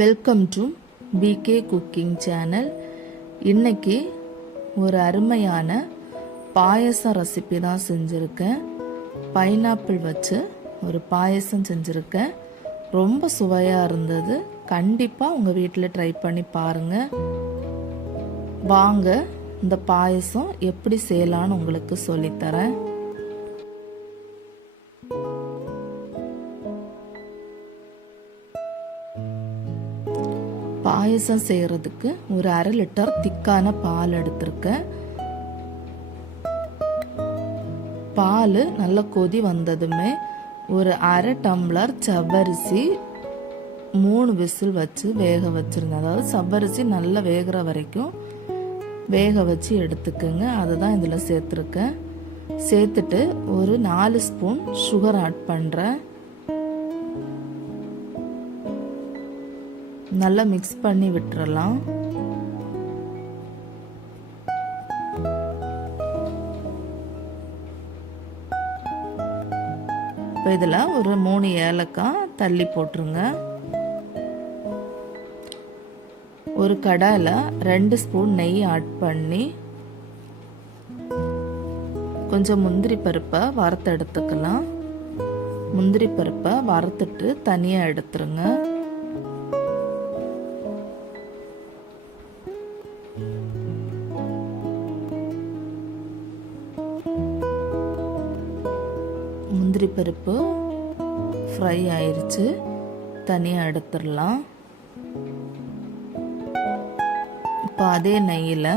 Welcome to PK cooking channel இன்னைக்கு ஒரு அருமையான பாயசம் ரெசிபி தான் செஞ்சுருக்கேன். பைனாப்பிள் வச்சு ஒரு பாயசம் செஞ்சுருக்கேன். ரொம்ப சுவையாக இருந்தது. கண்டிப்பாக உங்கள் வீட்டில் ட்ரை பண்ணி பாருங்கள் வாங்க இந்த பாயசம் எப்படி செய்யலான்னு உங்களுக்கு சொல்லித்தரேன். பாயசம் செய்கிறதுக்கு ஒரு அரை லிட்டர் திக்கான பால் எடுத்திருக்கேன் பால் நல்லா கொதி வந்ததுமே ஒரு அரை டம்ளர் சவ்வரிசி மூணு விசில் வச்சு வேக வச்சுருந்தேன். அதாவது சவ்வரிசி நல்லா வேகிற வரைக்கும் வேக வச்சு எடுத்துக்கோங்க. அதை தான் இதில் சேர்த்துருக்கேன். சேர்த்துட்டு ஒரு நாலு ஸ்பூன் சுகர் ஆட் பண்ணுறேன் நல்லா மிக்ஸ் பண்ணி விட்டுறலாம். இப்போ இதில் ஒரு மூணு ஏலக்காய் தள்ளி போட்டுருங்க. ஒரு கடாயில் ரெண்டு ஸ்பூன் நெய் ஆட் பண்ணி கொஞ்சம் முந்திரி பருப்பை வறுத்து எடுத்துக்கலாம். முந்திரி பருப்பை வறுத்துட்டு தனியாக எடுத்துருங்க. முந்திரி பருப்பு ஃப்ரை ஆயிடுச்சு தனியாக எடுத்துடலாம். இப்போ அதே நெய்யில்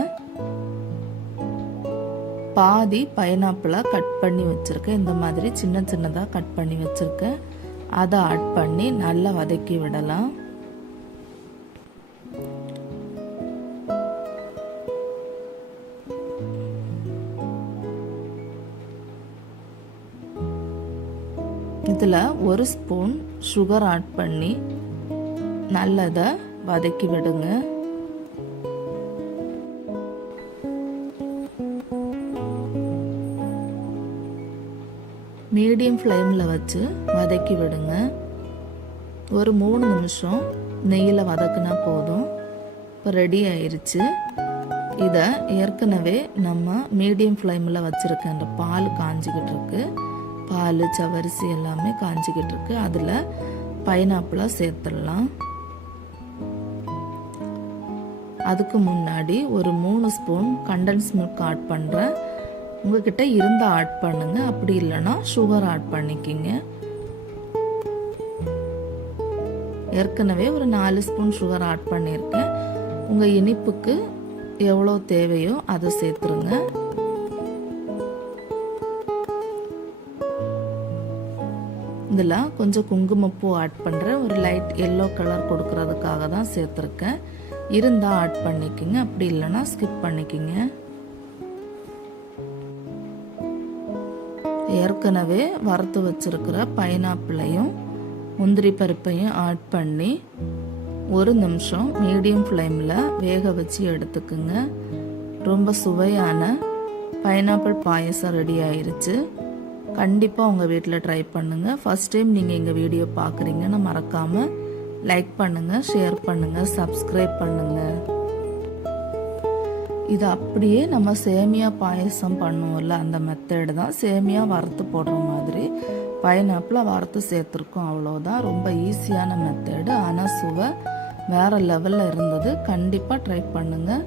பாதி பைனாப்பிளை கட் பண்ணி வச்சுருக்கேன். இந்த மாதிரி சின்ன சின்னதாக கட் பண்ணி வச்சுருக்கேன். அதை ஆட் பண்ணி நல்லா வதக்கி விடலாம். இதில் ஒரு ஸ்பூன் சுகர் ஆட் பண்ணி நல்லதை வதக்கி விடுங்க. மீடியம் ஃப்ளேமில் வச்சு வதக்கி விடுங்க. ஒரு மூணு நிமிஷம் நெய்யில் வதக்குனா போதும். இப்போ ரெடி ஆயிடுச்சு இதை ஏற்கனவே நம்ம மீடியம் ஃப்ளேமில் வச்சுருக்க அந்த பால் காஞ்சிக்கிட்டு இருக்குது பால் சவரிசி எல்லாமே காஞ்சிக்கிட்டு இருக்கு அதில் பைனாப்பிளாக சேர்த்துடலாம். அதுக்கு முன்னாடி ஒரு மூணு ஸ்பூன் கண்டன்ஸ் மில்க் ஆட் பண்ணுறேன் உங்ககிட்ட இருந்தால் ஆட் பண்ணுங்க அப்படி இல்லைன்னா சுகர் ஆட் பண்ணிக்கிங்க. ஏற்கனவே ஒரு நாலு ஸ்பூன் சுகர் ஆட் பண்ணியிருக்கேன். உங்கள் இனிப்புக்கு எவ்வளோ தேவையோ அதை சேர்த்துருங்க. இதில் கொஞ்சம் குங்குமப்பூ ஆட் பண்ணுறேன். ஒரு லைட் எல்லோ கலர் கொடுக்கறதுக்காக தான் சேர்த்துருக்கேன். இருந்தால் ஆட் பண்ணிக்கோங்க. அப்படி இல்லைன்னா ஸ்கிப் பண்ணிக்கோங்க. ஏற்கனவே வறுத்து வச்சுருக்கிற பைனாப்பிளையும் முந்திரி பருப்பையும் ஆட் பண்ணி ஒரு நிமிஷம் மீடியம் ஃப்ளேமில் வேக வச்சு எடுத்துக்குங்க. ரொம்ப சுவையான பைனாப்பிள் பாயசம் ரெடி ஆயிடுச்சு கண்டிப்பாக உங்கள் வீட்டில் ட்ரை பண்ணுங்கள் ஃபஸ்ட் டைம் நீங்கள் எங்கள் வீடியோ பார்க்குறீங்கன்னு மறக்காமல் லைக் பண்ணுங்கள் ஷேர் பண்ணுங்கள் சப்ஸ்கிரைப் பண்ணுங்கள் இது அப்படியே நம்ம சேமியா பாயசம் பண்ணுவோம்ல அந்த மெத்தடு தான். சேமியா வறுத்து போடுற மாதிரி பைனாப்பிள் வறுத்து சேர்த்துருக்கோம் அவ்வளோதான் ரொம்ப ஈஸியான மெத்தடு ஆனால் சுவை வேறு லெவலில் இருந்தது. கண்டிப்பாக ட்ரை பண்ணுங்கள்